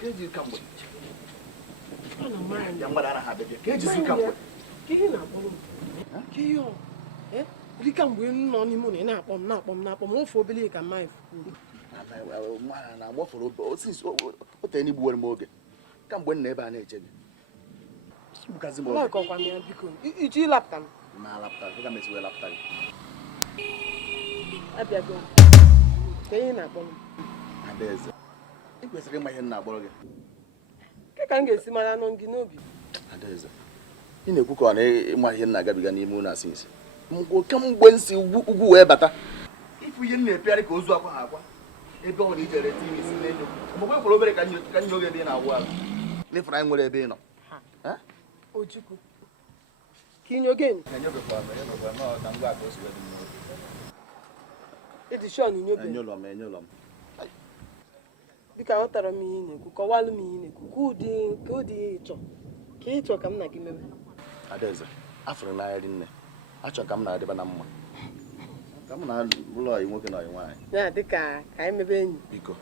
keji kamgbe. Ana mind. Ya mara ha bebe. Keji si kamgbe. Kihi na akpọ m. Kihi o. Ri kamgbe nọ n'ime ụlọ na-akpọ m ofe obele ka mma ifu. Na agbaforo osisi o tere n'igbuwere m oge. Kamgbe nna ebe a na-eche gị. Bukazi m oge. Like ọkwa m ya biko. Iji lapta m. Ma lapta, ị ga-emesi wee lapta gị. Abịago. Ka ihe na-akpọ m. Adaeze. Ị kwesịrị ịma ihe m na-akpọrọ gị. Ka m ga-esi mara anụ gị n'obi. Adaeze. Ị na-ekwu ka ọ na-ịma ihe m na-agabiga n'ime ụlọ asị isi. Kemgbe nsị ugwu wee bata. Ifu ihe m na-epegharị ka ozu akwa ha akwa. Ebe ọ na ijere tii isi n'elu. Mgbe kwere obere ka nye oge ebe ị na-awụ ala. N'ifuru anyị nwere ebe ị nọ. Ojukwu. Ka inye oge m. Na ngwa aka o si wee dị n'oge. Ịdị shọn inyobe. Enyụlọ m. Biko aghọtara m ihe ị na-ekwu, kọwalụ m ihe ị na-ekwu. Ka ụdị ịchọ. Ka ịchọ ka m na gị mebe. Adaeze, afụrụ n'anya rinne. Achọ ka m na-adịba na mma. Ka m na ụlọ ọyị nwoke na ọyị nwaanyị. Ya dịka ka anyị mebe enyi. Biko.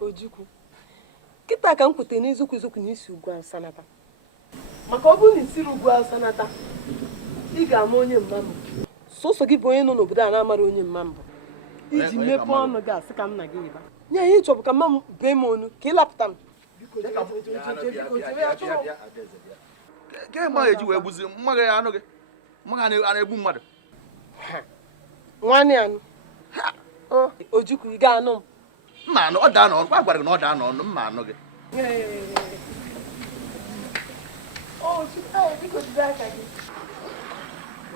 Ojukwu. Kịta ka m kwute n'eziokwu n'isi ugwu asanata. Maka ọ bụrụ na isiri ugwu asanata, ị ga-ama onye mma mbụ. Sọsọ gị bụ onye nọ n'obodo a na-amara onye mma mbụ. Iji mepee ọnụ gị asị ka m na gị ịba. Nye ihe ịchọbụ ka mma m bee m onu ka ị lapụta m. Ke ma eji wee gbuzi mma gị anụ gị. Mma gị na-egbu mmadụ. Nwanne anụ. Ojukwu ị ga-anụ m. Mma anụ ọ daa n'ọnụ. Kwa gwara gị na ọ daa n'ọnụ mma anụ gị. Biko jide aka gị.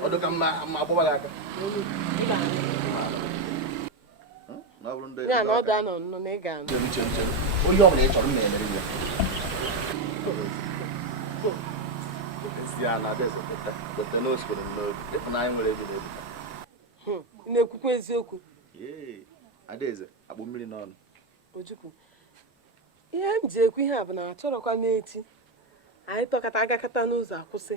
Ọ dị ka mma agbụba gị aka. Ya na ọ daa n'ọnụ na ị ga-anụ. Onye ọ bụla ị chọrọ m na-emere ya. Esi ya na Adaeze kweta na osikoro n'obi. Ịfụnanya nwere ego n'obi. Ị na-ekwukwa eziokwu. Adaeze akpụ mmiri n'ọnụ. Ojukwu. Ihe m ji ekwu ihe a bụ na achọrọkwa n'echi. Anyị tọkata agakata n'ụzọ akwụsị.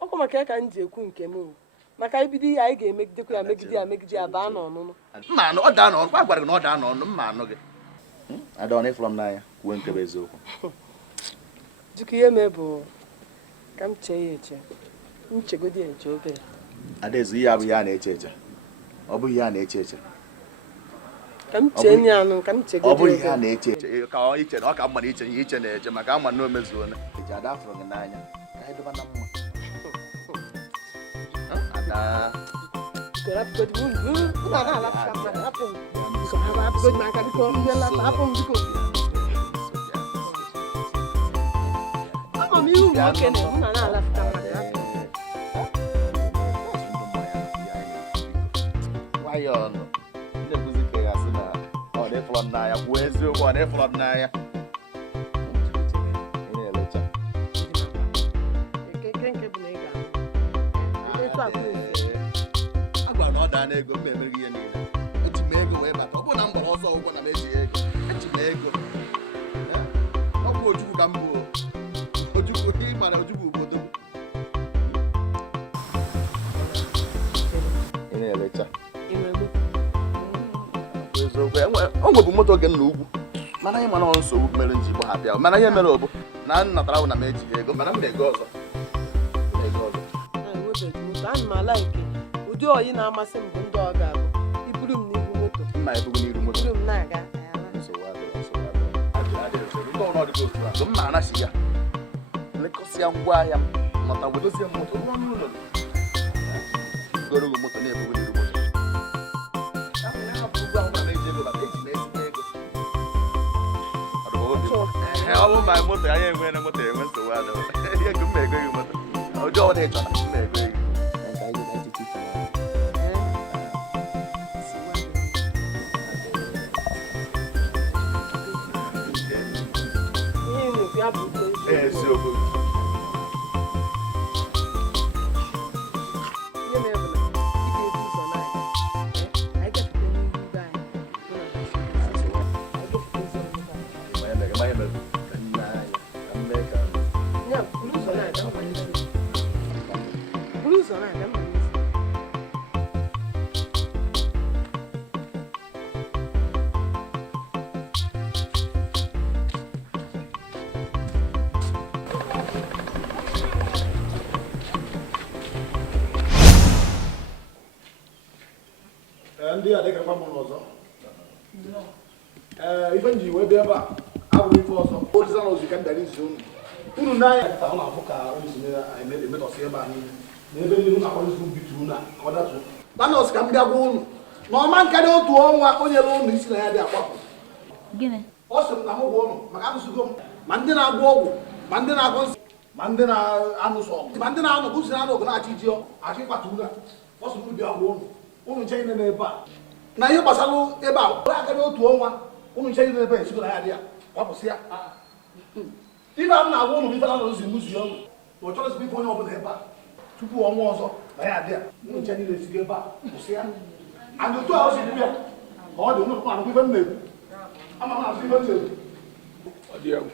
Ọkwa maka ya ka m ji ekwu nke m. Maka ibido ihe anyị ga-emegidekwa ya megide ya baa n'ọnụnụ. Mma anụ ọ daa n'ọnụ. Kwa gwara gị na ọ daa n'ọnụ mma anụ gị. Ada ọ na-efụrụ m n'anya kwuo nke bụ eziokwu. Ojukwu ihe mee bụ ka m chee ya eche. M chegodi ya eche obere. Adaeze ihe abụghị ya na-eche eche. Ọ bụghị ya na-eche eche. Ka m chee nye anụ ka m chegodi. Ọ bụghị ya na-eche eche. Ka ọ iche na ọ ka mma na iche ihe iche na-eche maka ama na o mezuola. Eji ada afụrụ gị n'anya. Ka anyị dịba na mma. Ada. Nwayọọ nọ. Na-ekwuzi ka ya sị na ọ na-efụlọ m n'anya. Kwuo eziokwu ọ na-efụlọ m n'anya. Agwara na ọ daa n'ego m emere ihe niile. Eji m ego wee bata. Ọ bụrụ na m gbara ọsọ ụgwọ na m eji ego. Eji m ego. Ọ bụ Ojukwu ka m bụ. Ojukwu ị mara Ojukwu obodo. Ị na-elecha. O nwebu moto oge m na ugwu. Mana ihe mana ọ nsogbu mere nji gbahapịa. Mana ihe mere ọbụ na m natara na m eji ego. Mana m na-ego ọzọ. Ana m ala nke ụdị oyi na-amasị m bụ ndị ọ ga-abụ iburu m n'ihu moto. Mma ebugo n'iru moto. Iburu m na-aga. Mma anasị ya. Lekọsịa ngwa ahịa m. Mata wedozie m moto. Rụọ n'ụlọ. Goro gị moto na-ebugo n'iru moto. Ọ bụ ma moto ya enwe na moto enwe nsogbu adọ. Ihe ka m ego gị moto. Ụdị ọ na-echọ na m ego gị. Eziokwu. ndị a dịka mmadụ ọzọ ife nji wee bịa ebe a abụrụ ife ọzọ oziza na ozi ka m bịara izi unu n'anya kịta ọ na-afụ ka onye si emetọsị ebe a niile na ebe niile na-akwadozi bituru na ka ọ datuo mana ọsị ka m bịa gwa unu na ọma nkarị otu ọnwa onye lụ unu isi na ya dị akwapụ ọ sị m na m gwa unu maka abụsigo m ma ndị na-agwọ ọgwụ ma ndị na-agwọ nsị ma ndị na-anụsọ ọgụ ma ndị na-anọ bụzi na ọgụ na-achị ji achị ịkwata unu ọ sị m bịa gwa unu nche ile n'ebe a na ihe gbasara ebe a ọ akarị otu ọnwa unu nche ile n'ebe a esigo na ya dị ya kwapụsị ya ibe a m na-agwa unu ife na ụzi mụzi ọnụ na ọ chọrọ ife onye ọbụla ebe a tupu ọnwa ọzọ na ya dị ya unu nche niile esigo ebe a kwụsị ya and otu a o si bịa ka ọ dị unu anụkwa ife m na-ekwu ama m na-asụ ife m na-ekwu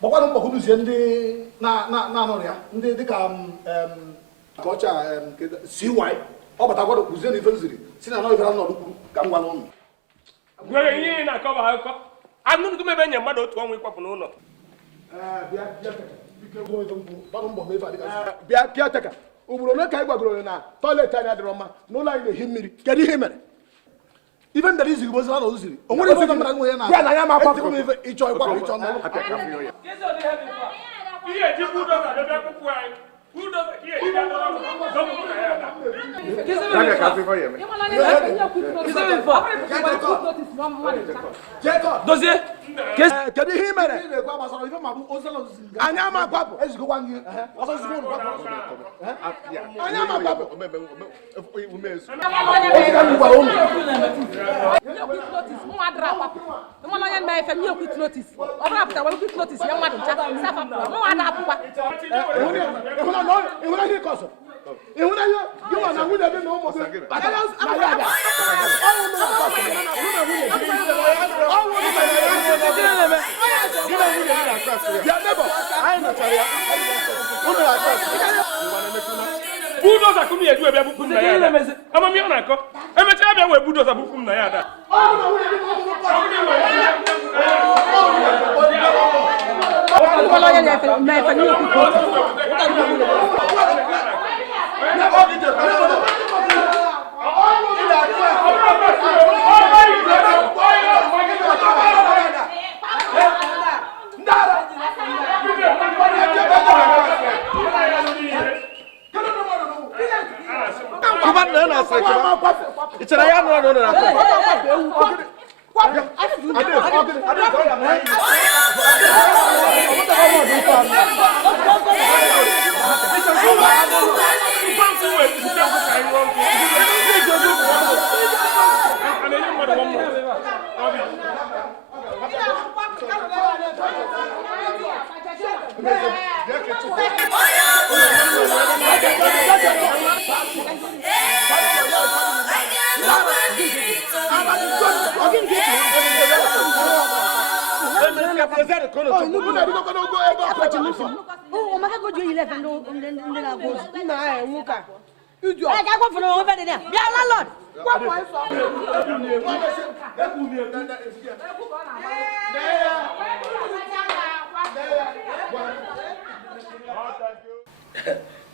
gbakwanụ mkpọkwuduzie ndị na-anọrọ ya ndị dịka ka ọcha CY ọ batakwado kụzie na ife nziri si na anọ ife na nọdụ kwuru ka m gwa n'ụlọ gwere ihe ị na-akọba akụkọ anụrụ m ebe enye mmadụ otu ọnwa ịkwapụ n'ụlọ bịa kịateka ugboro ole ka anyị gwagoro na tọiletị anyị adịrọ mma n'ụlọ anyị na-ehi mmiri kedu ihe mere ife ndara iziri bụ na oziri o nwere ife mara nwe ya na ya na ya ma akwapụ ife ịchọ ịkwapụ ịchọ n'ọrụ ihe eji budoza bịa akwụkwọ anyị budoza ka ihe eji dọpụta ya ada dozie kedu ihe i mere anyị ama akwapụ ezigokwa gị anyị ama akwapụ ịhụnanya gị nwa na nwunye gị na ụmụ gị budoza kumi edu ebe bupụ m na ya ada amamihe ọ na-akọ emechaa bịa wee budoza bupụ m na ya ada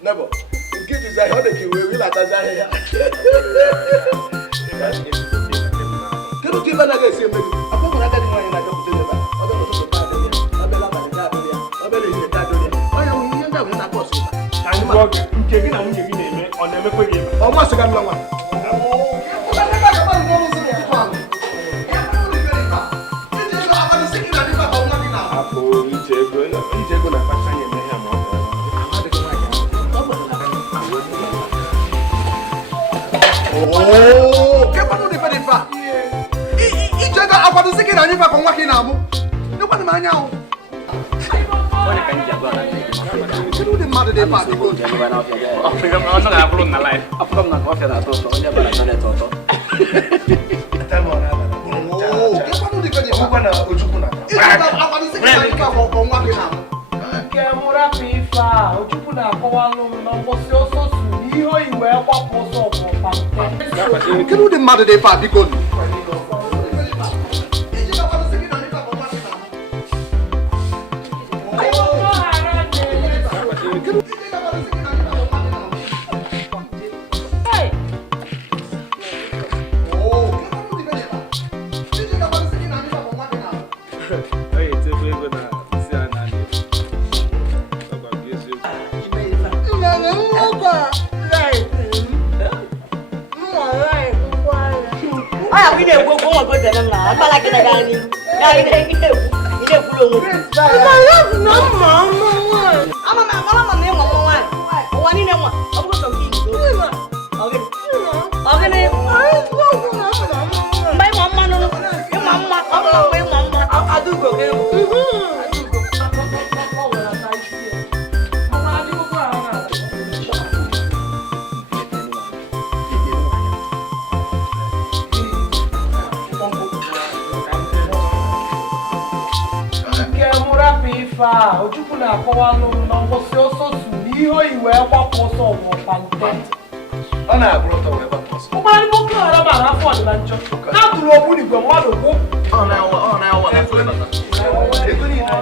Never. Give you that other key, we will at that. Can you give another say, maybe? I'm not going to get you like oh, que para não diferenciar. E chega a quando você quer ali para com aqui na mão. Não pode mais não. Olha que a gente agora. Não tem nada de fato. Fica não na front na live. A front na coffee na toto. Olha para na toto. Tá bom, oh, que para não diferenciar. Para o chupuna. E a quando você quer ali para com aqui na mão. Que amor pifa. O chupuna com a não você o só Iho iwe kwa poso kwa pampe. Kenu de mother de fa biko. Oh, Someone go tell them now. I'm like that guy. Yeah, he pull over. Ojukwu na-akọwa na ngwụsị ọsọ su ihe oyiwe gbapụ ọsọ ọgwụkwa nte. Ọ na-abụrụ ọtọ wee gbapụ ọsọ. Ụgbọala Boko Haram mara afọ ọdịna njọ. Na-atụrụ okwu n'igwe mmadụ kwụ. Ọ na-awa na tụrụ bata. Ego niile.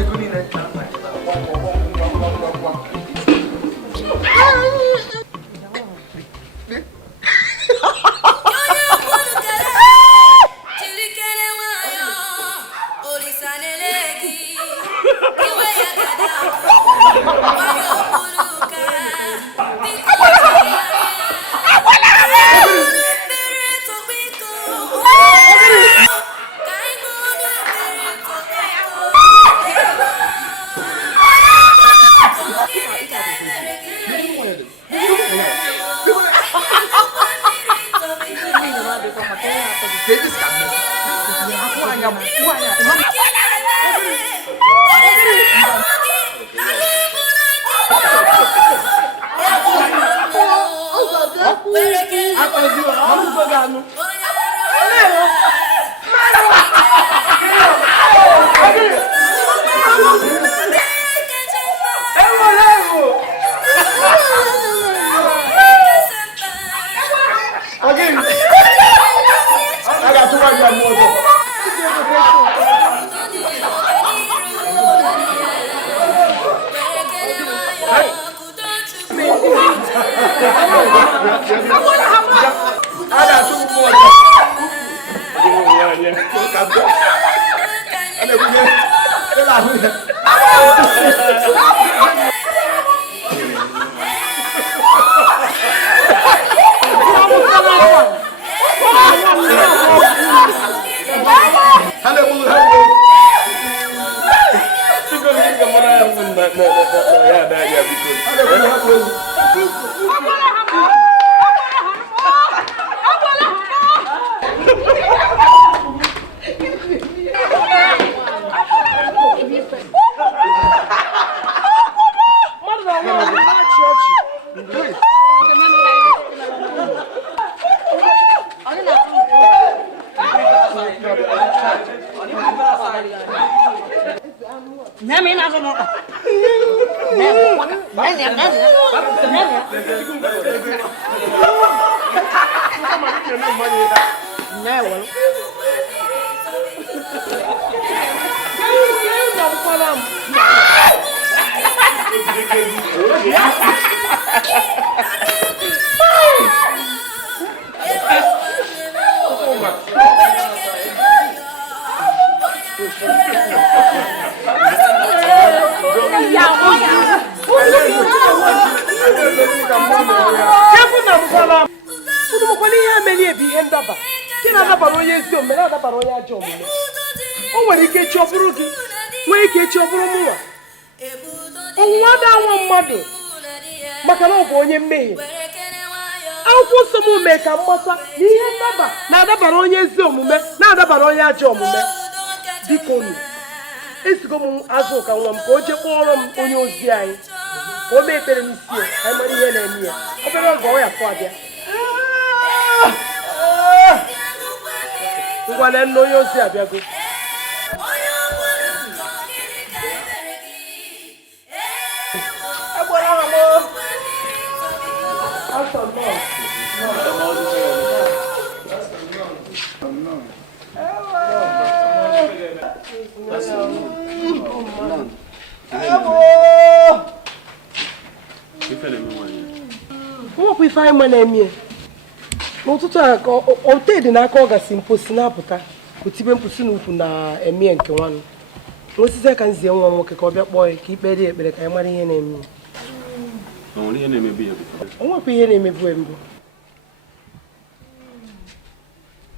Ego niile. na-adabara onye ezi omume na-adabara onye ajọ omume biko nu esigo m azụ ka nwa m ka o jee kpọrọ m onye ozi anyị ka o mee ekpere n'isi ya ka anyị mara ihe na-eme ya obere oge ọ ya fụ abịa ngwa na nna onye ozi abịago Nwakwa ife anyị ma na-eme n'ụtụtụ a ka ote dị n'aka ọ gasị mposi na-apụta otibe mposi n'ukwu na-eme nke nwanụ osisi ka nzie nwa nwoke ka ọ bịa kpọọ ya ka ikpe dị ekpere ka anyị mara ihe na-eme onwere ihe na-emebu ya onwekwa ihe na-emebu mbụ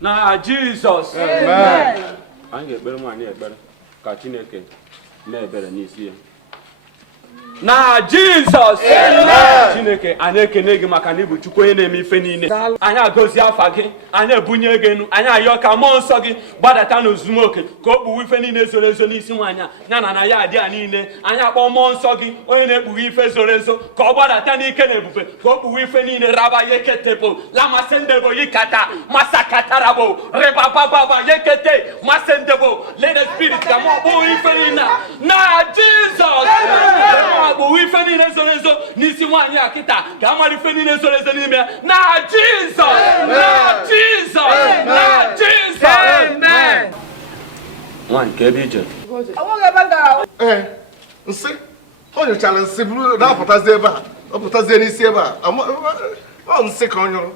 na Jizọs anyị ga-ekpere nwaanyị ekpere ka Chineke mee ebere n'isi ya na Jizọs Chineke anyị ekene gị maka na ị bụ Chukwu onye na-eme ife niile anyị agọzie afa gị anyị ebunye gị enu anyị ayọ ka mmụọ nsọ gị gbadata n'ozumoke ka o kpuwe ife niile zoro ezo n'isi nwaanyị a ya na ya adị a niile anyị akpọ mmụọ nsọ gị onye na-ekpughe ife zoro ezo ka ọ gbadata n'ike na ebube ka o kpuwe ife niile raba yeketebo lamasendebo yikata masakatarabo rebababa yekete masendebo let the spirit ka mụ ọkpụ ife niile na Jizọs akpụ ife niile zoro ezo n'isi nwaanyị a kịta ka amara ife niile zoro ezo n'ime ya na Jizọs na Jizọs na Jizọs amen. Nwaanyị ka ebe ije nsị o nyochara nsị bụrụ na-apụtazi ebe a ọ pụtazie n'isi ebe a ọ nsị ka ọ nyụrụ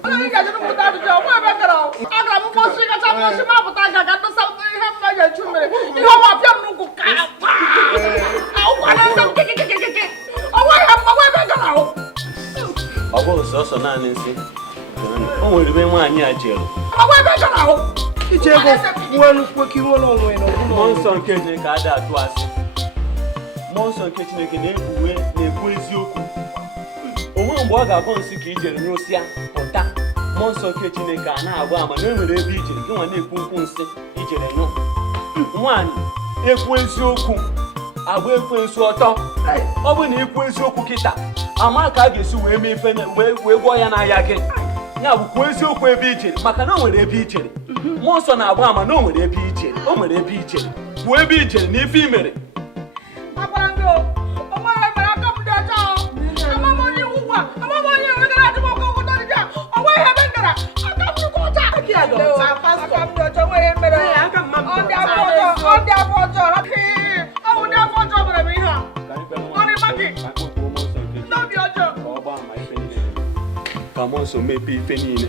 ọ bụghị sọsọ naanị nsị o nwere ebe nwaanyị a jere ije ego nwere mkpoke nwere onwe mmụọ nsọ nke Chineke ada atụ asị mmụọ nsọ nke Chineke na-ekwu eziokwu onwe mgbe ọ ga-abụ nsị ka ijere nyụsịa pụta mmụọ nsọ nke Chineke a na-agba ama na e nwere ebe ijere gị nwa na-ekwu nkwu nsị ijere nyụ nwaanyị ekwu eziokwu agba ekwensu ọtọ ọ bụ na ikwu eziokwu kịta ama ka a ga-esi wee mee ife wee gwọ ya n'ahịa gị ya bụ kwuo eziokwu ebe ijere maka na o nwere ebe ijere mmụọ nsọ na-agba ama na o nwere ebe ijere kwuo ebe ijere na ife i mere ka mmụọ nsọ mepee ife niile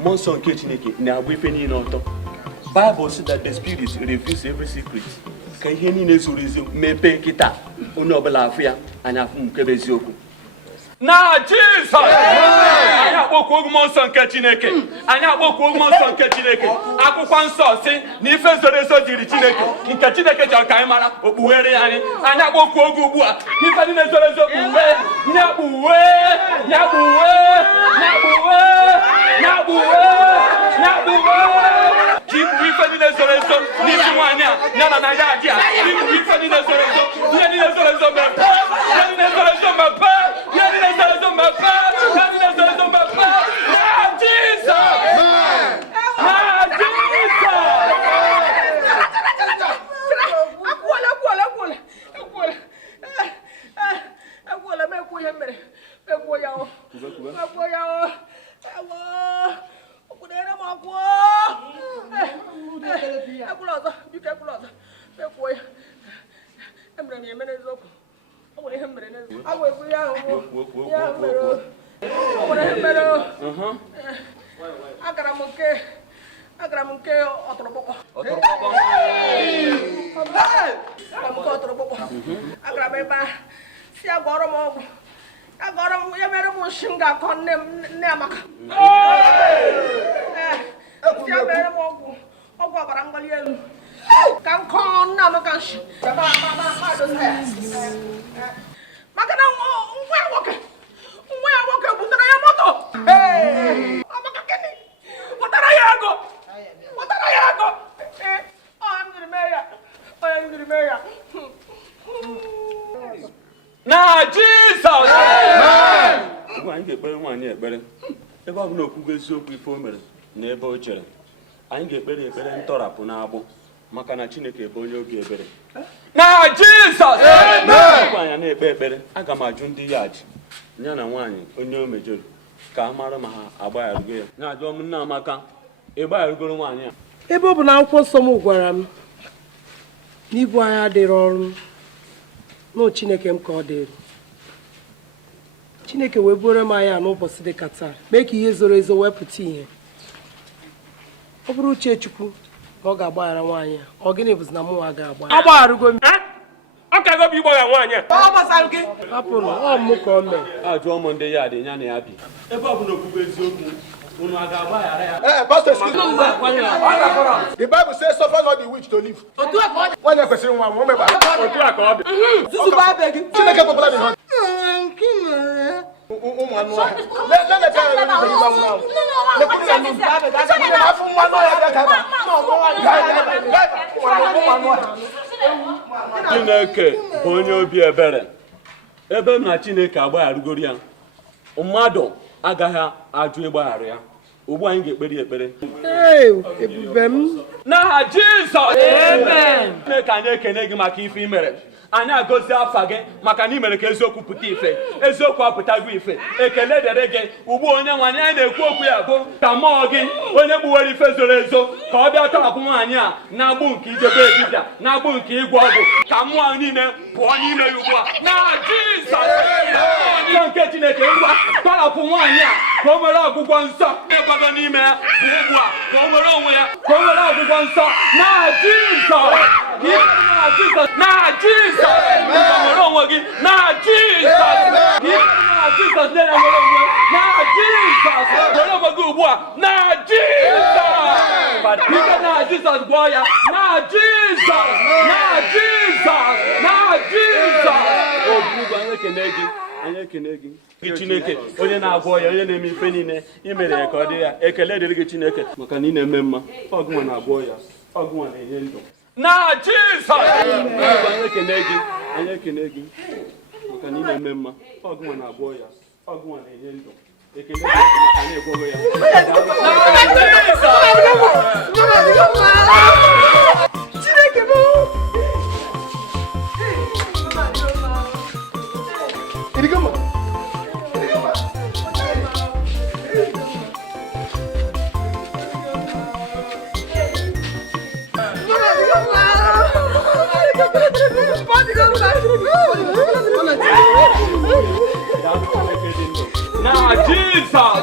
mmụọ nsọ nke Chineke na-agba ife niile ọtọ Bible says that the spirit reveals every secret ka ihe niile zoro ezo mepee kịta onye ọbụla afụ ya anya afụ nkebe eziokwu na Jizọs anyị akpọkwa ogwu mmụọ nsọ nke Chineke anyị akpọkwa ogwu mmụọ nsọ nke Chineke akwụkwọ nsọ si na ife zoro ezo jiri Chineke nke Chineke chọrọ ka anyị mara okpughere ya anyị akpọkwa ogwu ugbu a ife niile zoro ezo kpuwe nyakpuwe ikpu ife niile zoro ezo n'isi nwaanyị a ya na ya adị a ikpu ife niile zoro ezo ihe niile zoro ezo mepe ihe niile zoro ezo mepe ihe niile zoro ezo mepe ihe niile zoro ezo mepe na Jizọs na Jizọs ekwuola m ekwu ihe mere ekwuo ya o okwudere m ọkwụ ekwula ọzọ biko ekwula ọzọ ekwuo ya emere m ya emere eziokwu o nwere ihe mere n'eziokwu ọ bụ ekwu ya ahụ ya mere o nwere ihe mere agara m nke ọtụrụkpọkpọ agara m ebe a si agwọrọ m ọgwụ agọrọ m ya mere m nshi m ga-akọ nne Amaka ya mere m ọgwụ ọbara mgbali elu ka m kọọ nne Amaka nshi maka na nwa ya nwoke butere ya moto Amaka gịnị wetara ya ego onye m jiri mee ya na Jizọs anyị ga-ekpere nwaanyị ekpere ebe ọ bụla okwugo eziokwu ife o mere na ebe o chere anyị ga-ekpere ekpere ntọrapụ n'agbụ maka na Chineke bụ onye obi ebere na Jizọs anyị na-ekpe ekpere aga m ajụ ndị ya ji ya na nwaanyị onye o mejọrọ ka a mara ma ha agbagharụgo ya na-ajụ m nne Amaka ịgbagharụgoro nwaanyị a ebe ọ bụ na akwụkwọ nsọ m gwara m na ibu anyị adịrị ọrụ n'o Chineke m ka ọ dịrị Chineke wee buore m anya n'ụbọchị dị ka taa mee ka ihe zoro ezo wepụta ihe ọ bụrụ uche Chukwu na ọ ga-agbaghara nwaanyị a ọ gịnị bụzi na mụnwa ga-agbaghara agbagharụgo m ọ kago obi gbara nwaanyị a hapụrụ ọmụ ka o mee ajụọ m ndị ya dị ya na ya bi ebe ọ bụ na okwu eziokwu unu aga agbaghara ya Pastor, the Bible says, suffer not the witch to live. When you're questioning one, otu a ka ọ dị. Chineke kpọpụta dị ha. Ụmụ anụ ahụ. Let Chineke bụ onye obi ebere ebe m na Chineke agbagharụgoro ya mmadụ agaghị ajụ ịgbaghara ya ugbu anyị ga-ekpere ekpere ebube m n'aha Jizọs amen. Chineke anyị ekene gị maka ife i mere anyị agọzie afa gị maka na ị mere ka eziokwu pụta ife eziokwu apụtago ife ekele dere gị ugbu onye nwaanyị anyị na-ekwu okwu ya bụ ka mmụọ gị onye gbuwere ife zoro ezo ka ọ bịa tọhapụ nwaanyị a na-agbụ nke idebe dibịa na-agbụ nke ịgwọ ọgwụ ka mmụọ niile pụọ n'ime ya ugbu a n'aha Jizọs mmụọ nke Chineke ngwa tọhapụ nwaanyị a ka o nwere ọgwụgwọ nsọ ịgbago n'ime ya bụ ugbu a ka o nwere onwe ya ka o nwere ọgwụgwọ nsọ n'aha Jizọs n'aha Jizọs nwere onwe gị n'aha Jizọs Jizọs na-enwere onwe n'aha Jizọs were onwe gị ugbu a n'aha Jizọs ike n'aha Jizọs gwọọ ya n'aha Jizọs n'aha Jizọs n'aha Jizọs obugo anyị ekene gị gị Chineke onye na-agwọ ya onye na-eme ife niile i mere ya ka ọ dị ya ekele dịrị gị Chineke maka na ị na-eme mma ọgụnwa na-agwọ ya ọgụnwa na-enye ndụ na Jizọs anyị ekene gị maka na ị na-eme mma ọgụnwa na-agwọ ya ọgụnwa na-enye ndụ ekele dịrị gị maka na-egwọrọ ya Chineke bụ now Jesus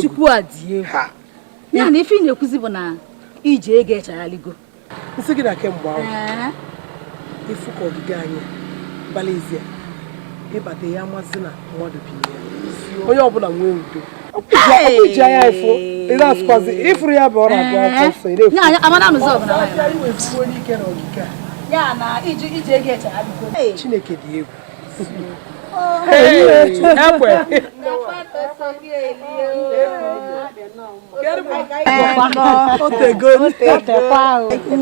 Chukwu adie ha ya na ife na-ekuzi bụ na ije ego echagaligo nsị gị na kemgbe ahụ ifu ka ogige anyị Malaysia ịbata ya amazi na mmadụ bi onye ọbụla nwee udo ji anya ifo ịza asụkwazi ifuru ya bụ ọrụ abụọ afọ ire ya na ije ego echagaligo Chineke dị egwu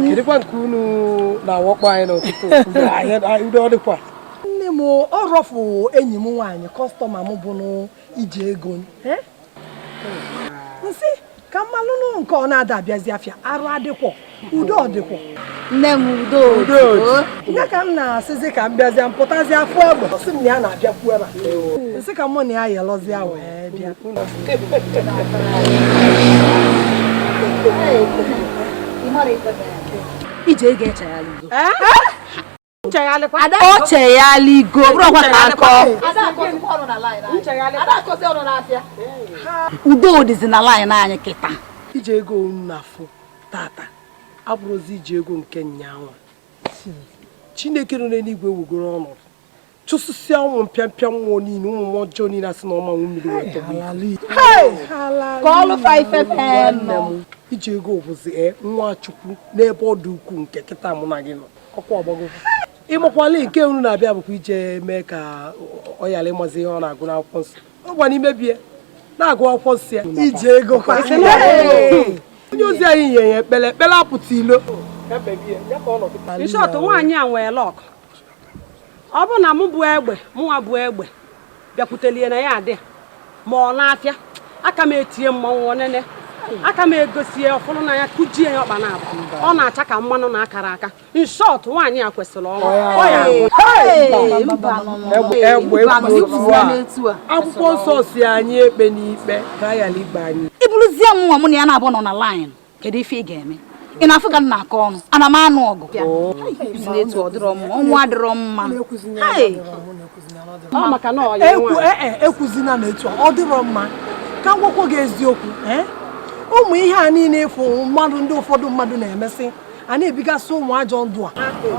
kedụkwa nke unu na-awakpo anyị n'ụtụtụ udo ọ dịkwa nne m ọ rọfụ enyi m nwaanyị kọstọma m bụ n'ije ego nsị ka mmalụnụ nke ọ na-ada abịazi afịa arụ adịkwọ udo ọ dịkwọ nne m udo ndị ka m na-asịzi ka m bịazie mpụtazi afọ egbe sị m na ya na-abịakwu ebe a nsị ka mụ na ya yelọzie wee bịa ije ego echagaligo o cheyaligo bụrụkwa ka akọ udo dịzi na line anyị kịta ije ego n'afọ tata abụrụzi ije ego nke nyanwa Chineke nọ n'eluigwe wugoro ọnọdụ chụsịsịa ụmụ mpịampịa nwa niile ụmụ ọjọọ niile asị na ọma mmiri iji ego bụzi nwa Chukwu n'ebe ọ dị ukwuu nke kịta mụ na gị nọ ọkwa ọgbago ịmakwala nke unu na-abịa bụkwa ije mee ka ọ ghara ịmazi ihe ọ na-agụ n'akwụkwọ nsọ ọ gwa n'imebie na-agụ akwụkwọ nsọ ya iji ego onye ozi anyị nye ya ekpele apụta ilo Nshọtụ nwaanyị a nwee lọk ọ bụ na mụ bụ egbe mụnwa bụ egbe bịakwutelie na ya adị ma ọ na-afịa aka m etinye mmanwụ onene aka m egosie ọfụrụ na ya kụjie ya ọkpa na-abụ ọ na-acha ka mmanụ na akara aka nshọtụ nwaanyị a kwesịrị ọnwụ akwụkwọ nsọ si anyị ekpe n'ikpe ka a ghara igbe anyị ibuluzie m nwa m na ya na-abụ nọ na line kedu ife ị ga-eme ị na-afụ ka m na-akọ ọnụ ana m anụ ọgụ etu ọ dịrọ mma ọnwụ adịrọ mma ekwuzina na etu ọ dịrọ mma ka ngwakwo gị eziokwu ụmụ ihe a niile ịfụ mmadụ ndị ụfọdụ mmadụ na-emesị a na-ebigasị ụmụ ajọ ndụ a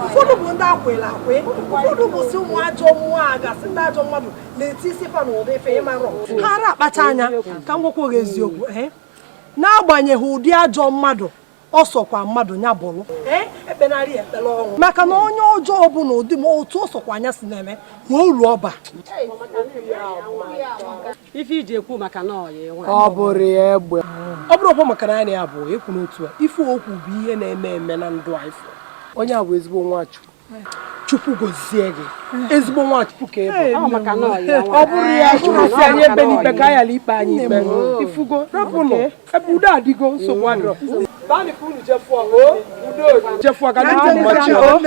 ụfọdụ bụ ndị akwela akwe ụfọdụ bụ si ụmụ ajọ mmụọ a gasị ndị ajọ mmadụ na-eti isi fa n'ụdị ife ịmarọ ha ara akpacha anya ka ngwakwo gị eziokwu n'agbanyeghị ụdị ajọ mmadụ ọ sọkwa mmadụ nya bụrụ ekpenarị ekpere ọnwụ maka na onye ọjọọ bụ na ụdị ma otu ọ sọkwa anya si na-eme ma o ruo ọba ife iji ekwu maka na ọ bụrụ ya egbe ọ bụrụ ọkwa maka na anyị abụọ ekwu n'otu a ife okwu bụ ihe na-eme eme na ndụ a ifo onye a bụ ezigbo nwa Chukwu gozie gị ezigbo nwa Chukwu ka ebe ọ bụrụ ya Chukwu si anyị ebe n'ikpe ka anyị ala ikpe anyị ikpe ifugo rapụnụ ebe udo adịgo nsogbu adịrọ Jefu ka ndị mmachi o